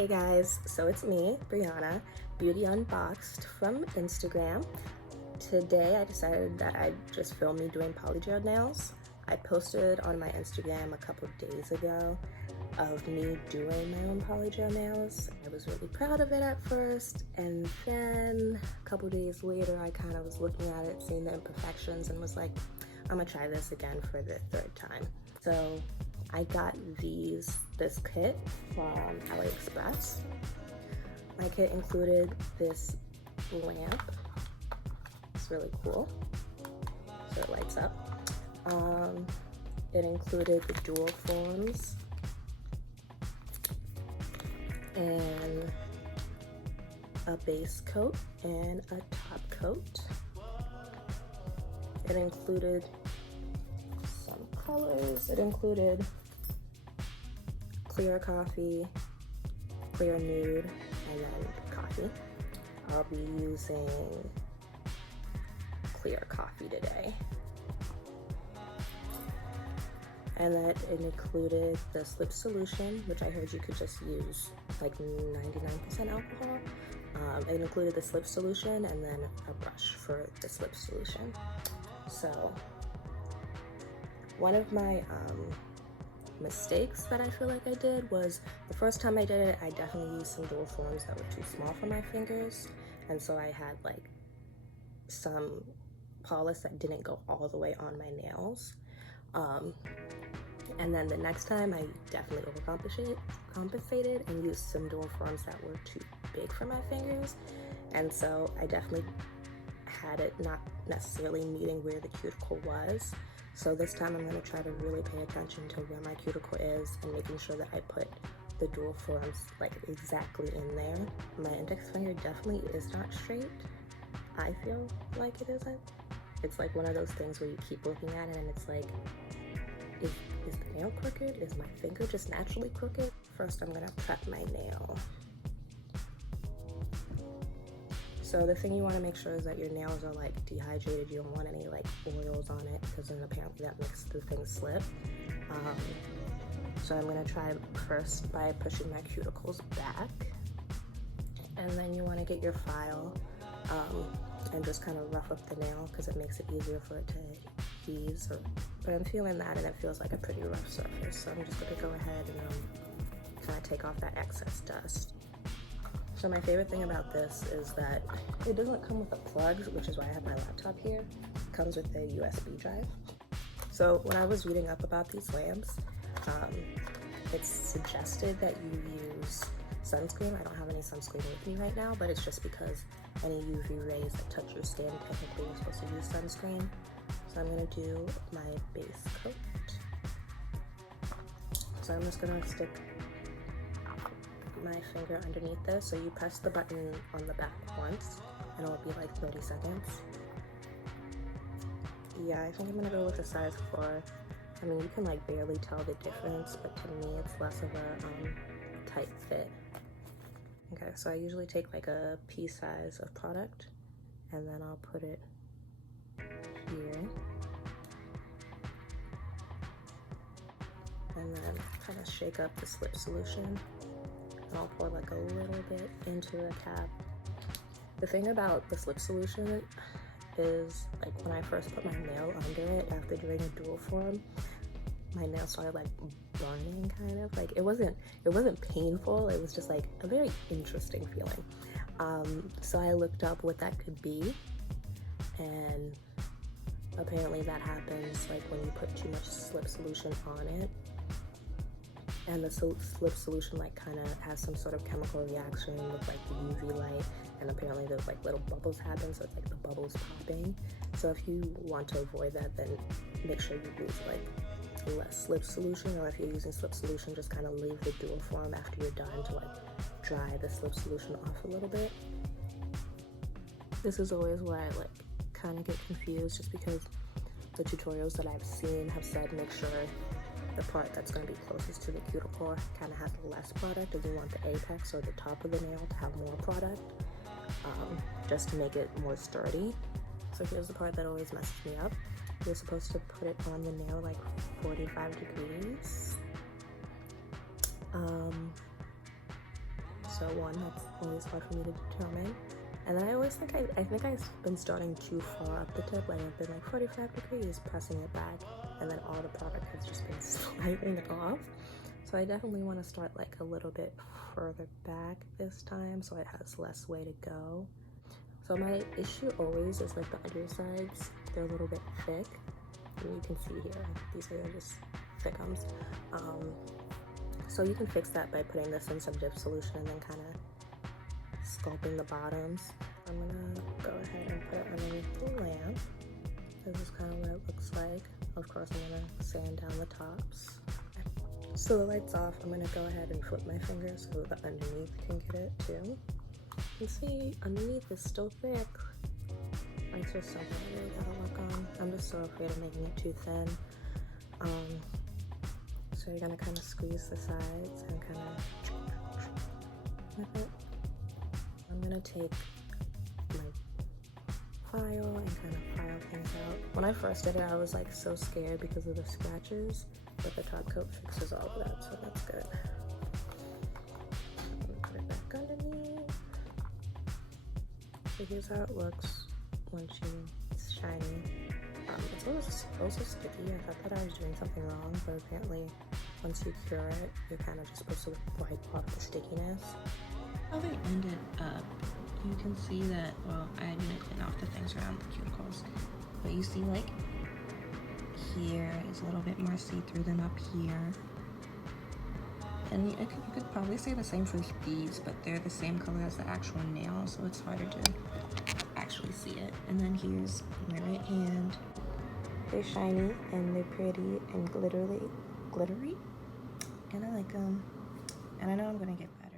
Hey guys, so it's me, Brianna, Beauty Unboxed from Instagram. Today I decided that I'd just film me doing polygel nails. I posted on my Instagram a couple days ago of me doing my own polygel nails. I was really proud of it at first, and then a couple days later I kind of was looking at it, seeing the imperfections, and was like, I'm gonna try this again for the third time. So I got this kit from Aliexpress. My kit included this lamp. It's really cool, so it lights up. It included the dual forms and a base coat and a top coat. It included some colors. It included clear coffee, clear nude, and then coffee. I'll be using clear coffee today. And then it included the slip solution, which I heard you could just use like 99% alcohol. It included the slip solution and then a brush for the slip solution. So one of my mistakes that I feel like I did was the first time I did it, I definitely used some dual forms that were too small for my fingers, and so I had like some polish that didn't go all the way on my nails. And then the next time I definitely overcompensated and used some dual forms that were too big for my fingers, and so I definitely had it not necessarily meeting where the cuticle was. So this time I'm going to try to really pay attention to where my cuticle is and making sure that I put the dual forms like exactly in there. My index finger definitely is not straight. I feel like it isn't. It's like one of those things where you keep looking at it and it's like, is the nail crooked? Is my finger just naturally crooked? First I'm going to prep my nail. So the thing you want to make sure is that your nails are like dehydrated. You don't want any like oils on it, because then apparently that makes the thing slip. So I'm going to try first by pushing my cuticles back, and then you want to get your file and just kind of rough up the nail because it makes it easier for it to ease. But I'm feeling that and it feels like a pretty rough surface, so I'm just going to go ahead and kind of take off that excess dust. So my favorite thing about this is that it doesn't come with a plug, which is why I have my laptop here. It comes with a USB drive. So when I was reading up about these lamps, it's suggested that you use sunscreen. I don't have any sunscreen with me right now, but it's just because any UV rays that touch your skin, technically you're supposed to use sunscreen. So I'm gonna do my base coat. So I'm just gonna stick my finger underneath this. So you press the button on the back once and it'll be like 30 seconds. Yeah, I think I'm gonna go with a size 4. I mean, you can like barely tell the difference, but to me it's less of a tight fit. Okay, so I usually take like a pea size of product and then I'll put it here and then kind of shake up the slip solution. I'll pour like a little bit into the cap. The thing about the slip solution is like when I first put my nail under it after doing a dual form, my nail started like burning kind of. Like it wasn't painful, it was just like a very interesting feeling. So I looked up what that could be, and apparently that happens like when you put too much slip solution on it. And the slip solution like kind of has some sort of chemical reaction with like the UV light, and apparently there's like little bubbles happen, so it's like the bubbles popping. So if you want to avoid that, then make sure you use like less slip solution, or if you're using slip solution, just kind of leave the dual form after you're done to like dry the slip solution off a little bit. This is always where I like kind of get confused, just because the tutorials that I've seen have said make sure the part that's going to be closest to the cuticle kind of has less product, as you want the apex or the top of the nail to have more product, just to make it more sturdy. So here's the part that always messes me up. You're supposed to put it on the nail like 45 degrees. So one, that's always hard for me to determine. And then I always think I've been starting too far up the tip, like I've been like 45 degrees, pressing it back, and then all the product has just been sliding off. So I definitely want to start like a little bit further back this time so it has less way to go. So my issue always is like the undersides, they're a little bit thick. And you can see here, these are just thickums. So you can fix that by putting this in some dip solution and then kind of sculpting the bottoms. I'm gonna go ahead and put it underneath the lamp. This is kind of what it looks like. Of course, I'm gonna sand down the tops. So the light's off, I'm gonna go ahead and flip my finger so the underneath can get it too. You can see underneath is still thick. It's just something I really gotta work on. I'm just so afraid of making it too thin. So you're gonna kind of squeeze the sides and kind of with it. I'm gonna take my file and kind of file things out. When I first did it, I was like so scared because of the scratches, but the top coat fixes all of that, so that's good. Put it back underneath. So here's how it looks once it's shiny. It's also sticky. I thought that I was doing something wrong, but apparently once you cure it, you're kind of just supposed to wipe off the stickiness. How they ended up, you can see that, well, I didn't clean off the things around the cuticles, but you see like here is a little bit more see-through than up here. And you could probably say the same for these, but they're the same color as the actual nail, so it's harder to actually see it. And then here's my right hand. They're shiny and they're pretty and glittery, and I like them. And I know I'm gonna get better.